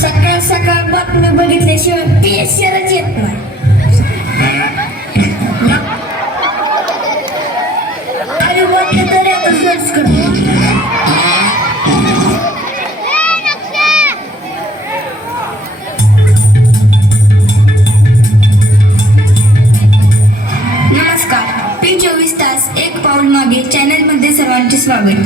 सकाळ सकाळ बातम्या बघितल्याशिवाय पेशरच येत नाही. अरे वाटलं तरी आता सर्च करतो. नमस्कार, P24 तास एक पाऊल मागे चॅनलमध्ये सर्वांचे स्वागत.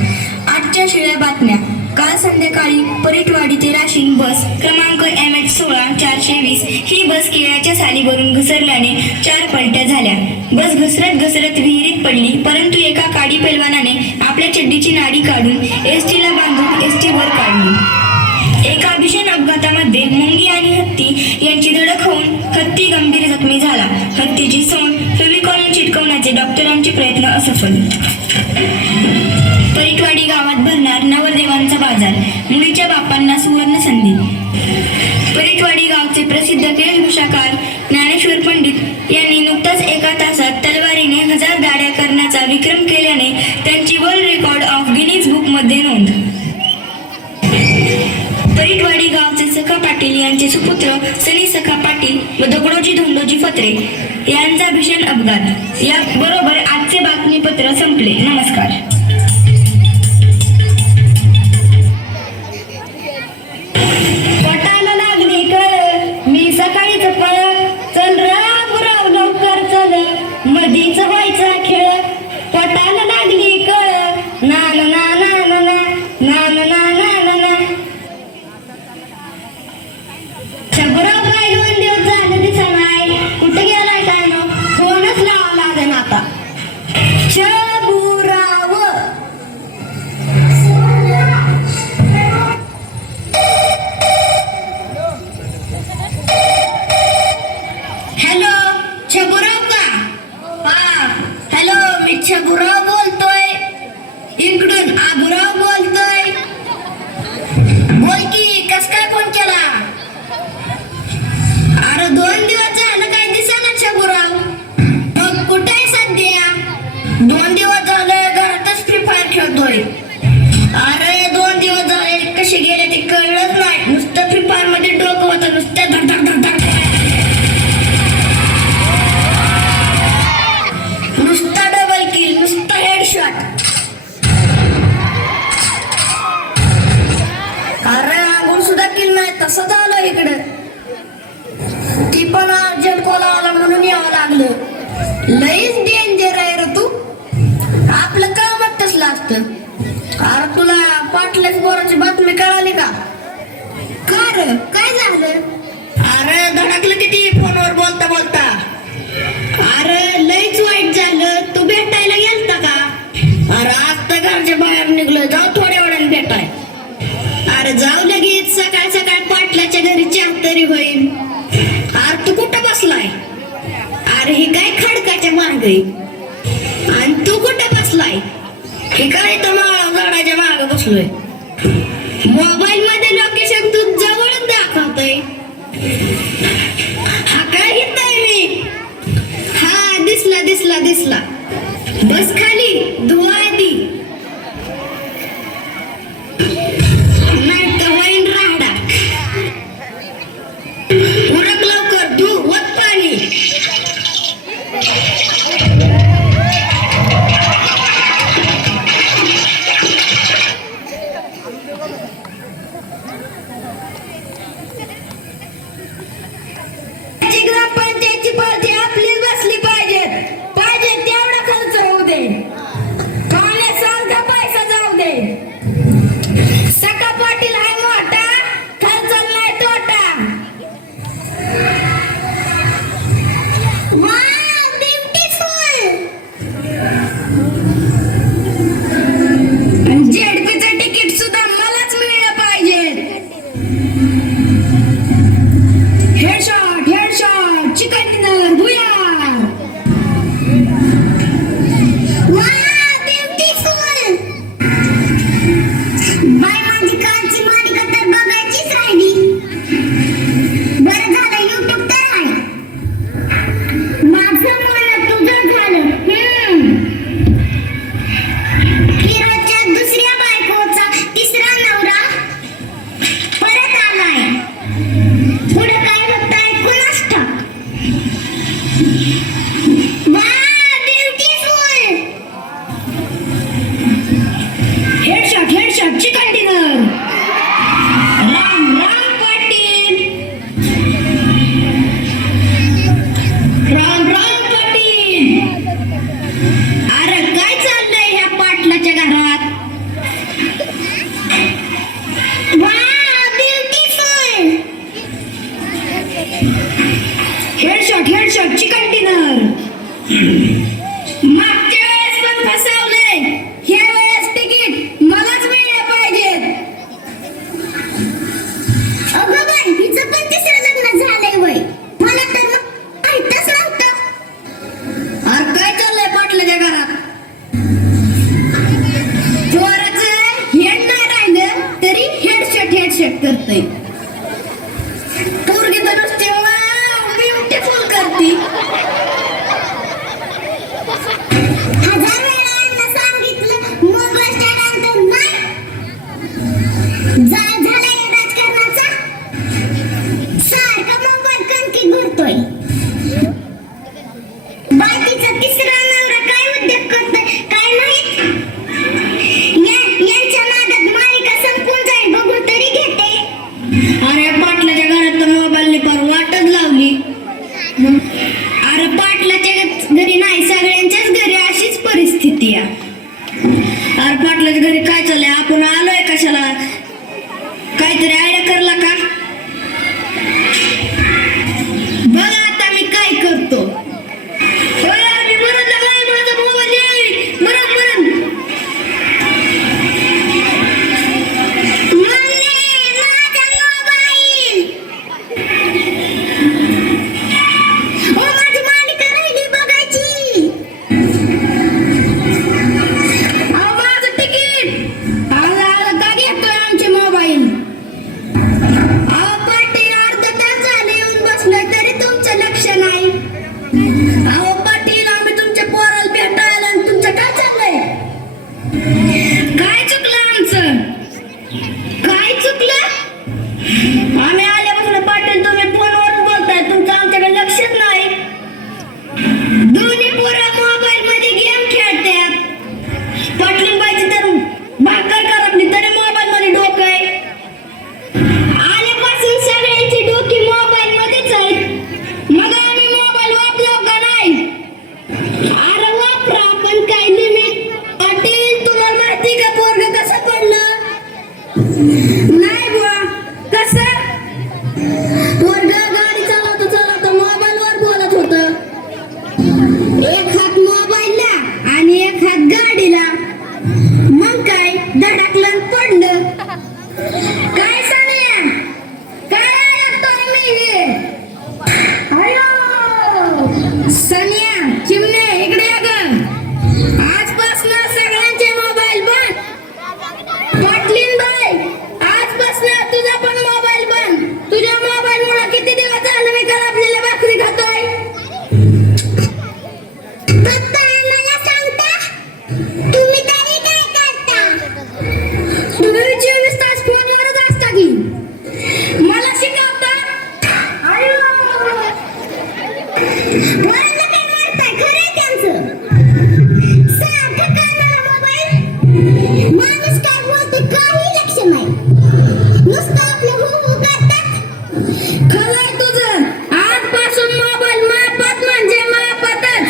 आजच्या शिळ्या बातम्या. काल संध्याकाळी परिटवाडी ते राशीन बस क्रमांक MH16-420 ही बस केळ्याच्या सालीवरून घसरल्याने 4 पलट्या झाल्या. बस घसरत घसरत विहिरीत पडली, परंतु एका काडी पैलवानाने आपल्या चड्डीची नाडी काढून एसटीला बांधून एसटी वर काढली. एका भीषण अपघातामध्ये मुंगी आणि हत्ती यांची धडक होऊन हत्ती गंभीर जखमी झाला. हत्तीची सोंड फेविकॉलने चिटकवण्याचे डॉक्टरांचे प्रयत्न असफल. परिटवाडी गावात भरणार नवरदेवांचा बाजार, मुलीच्या बापांना सुवर्ण संधी. परिटवाडी गावचे प्रसिद्ध वेशभूषाकार ज्ञानेश्वर पंडित यांनी नुकताच एका तासात तलवारीने 1000 दाढ्या करण्याचा विक्रम केल्याने त्यांची world record of Guinness book मध्ये नोंद. परिटवाडी गावचे सखा पाटील यांचे सुपुत्र सनी सखा पाटील व दगडोजी धोंडोजी फत्रे यांचा भीषण अपघात. या बरोबर आजचे बातमीपत्र संपले. नमस्कार. मधीच व्हायचा खेळ पटाला लागली कळ ना ना ना ना ना ना ना ना ना ना ना. शंभराव काय 2 दिवस झाले दिसा नाही, कुठे गेलाय काय नो, फोनच लावा लागेल आता. शंभूराव हॅलो नुसता डबल किल, नुसता हेडशॉट. अरे आंघोळ सुद्धा किल नाही, तसं झालं इकडं. ती पण अर्जंट कॉल आला म्हणून यावं लागलं. लईच डेंजर आहे रे तू. आपलं कामच तसलं असतं. अरे तुला पाटल्याच बोराची बातमी कळाली का? काय झालं? अरे धडकलं किती फोनवर बोलता बोलता. अरे लईच वाईट झालं. तू भेटायला गेलता का? अरे आता घरच्या बाहेर निघलोय, जाऊ थोड्या वेळाने भेटाय. अरे जाऊ लगेच, सकाळ सकाळ पाटलाच्या घरी चहा तरी होईल. अरे तू कुठं बसलाय? अरे ही काय खडकाच्या मागे, आणि तू कुठं बसलाय? हे काय तर माळा झाडाच्या मागे बसलोय. मोबाईल मध्ये लोकेशन तू जवळच दाखवतोय. हा काय घेताय मी? हा दिसला दिसला दिसला. बस खाली, धुवा आधी, नाही तर होईन राहडा. उरक लवकर, धू वत पाणी. ग्रामपंचायतची पार्टी आपलीच बसली पाहिजे तेवढा खर्च होऊ दे. पाण्यासारखा पैसा जाऊ दे. सका पाटील हाय मोठा, खर्चाला नाही तोटा. जेडपीचं तिकीट सुद्धा मलाच मिळलं पाहिजे. हेडशॉट चिकन डिनर भुया. बाय माझी कालची मालिका तर बघायचीच राहिली. बरं झालं युट्यूब तर आहे. माझं मन तुझं झालं. हिरोच्या दुसऱ्या बायकोचा तिसरा नवरा परत आलाय. पुढे काय बघताय कुणास ठाऊक. Headshot chicken dinner. Ram Ram Patil. Ram Ram Patil. अरे काय चाललंय ह्या पाटलाच्या घरात? Headshot chicken dinner. मागच्या वेळेस पण फसवले, ह्या वेळेस तिकीट मलाच मिळले पाहिजेत. अगं बाई, हिचं पण तिसरं लग्न झालंय वय. मला तर माहीतच नव्हतं. अरे काय चाललंय पाटलाच्या घरात? पोराचं हेड नाही राहिलं तरी हेडशॉट करतोय. पोरगी तर नुसती ब्युटिफुल करती. पप्पा मला सांगता तुम्ही तरी काय करता तुम्ही 24 तास फोनवरच असता की मला शिकवता वरनं काय मारताय खरंय त्यांचं सारखं कानाला मोबाईल माणूस काय बोलतो काही लक्ष नाही नुसतं आपलं हो हो करतात खरंय तुझं आजपासून मोबाईल मापात म्हणजे मापातच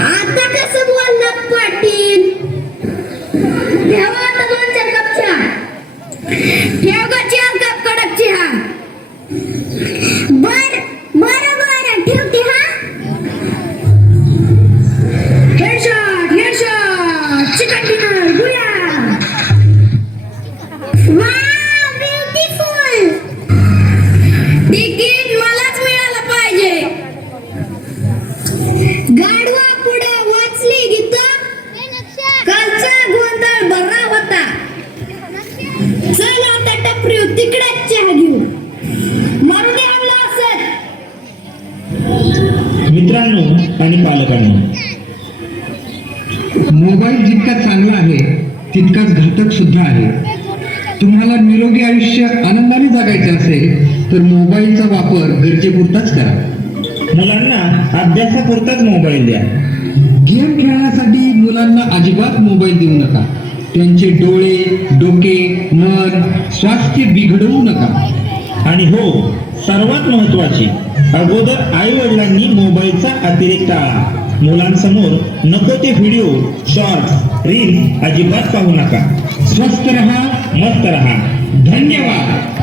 आता कसं बोललात पाटील ठेवा आता 2-4 कप चहा ठेव ग 4 कप कडक चहा बर बरं बरं ठेवते हा हेडशॉट चिकन डिनर गुया वाव ब्युटिफुल तिकीट मलाच मिळालं पाहिजे गाडवा पुढे वाचली गीतं कालचा गोंधळ बरा होता चल आता टपरी तिकडेच चहा घेऊ मारुती आणला असत मित्रांनो आणि पालकांनो, मोबाईल जितका चांगला आहे तितकाच घातक सुद्धा आहे. तुम्हाला निरोगी आयुष्य आनंदाने जगायचे असेल तर मोबाईलचा वापर गरजेपुरताच करा. मुलांना अभ्यासापुरताच मोबाईल द्या. गेम खेळण्यासाठी मुलांना अजिबात मोबाईल देऊ नका. त्यांचे डोळे, डोके, मन, स्वास्थ्य बिघडवू नका. आणि हो, सर्वात महत्वाचे, अगोदर आई वडिलांनी मोबाईलचा अतिरेक टाळा. मुलांसमोर नको ते व्हिडिओ, शॉर्ट्स, रील्स अजिबात पाहू नका. स्वस्थ रहा, मस्त रहा. धन्यवाद.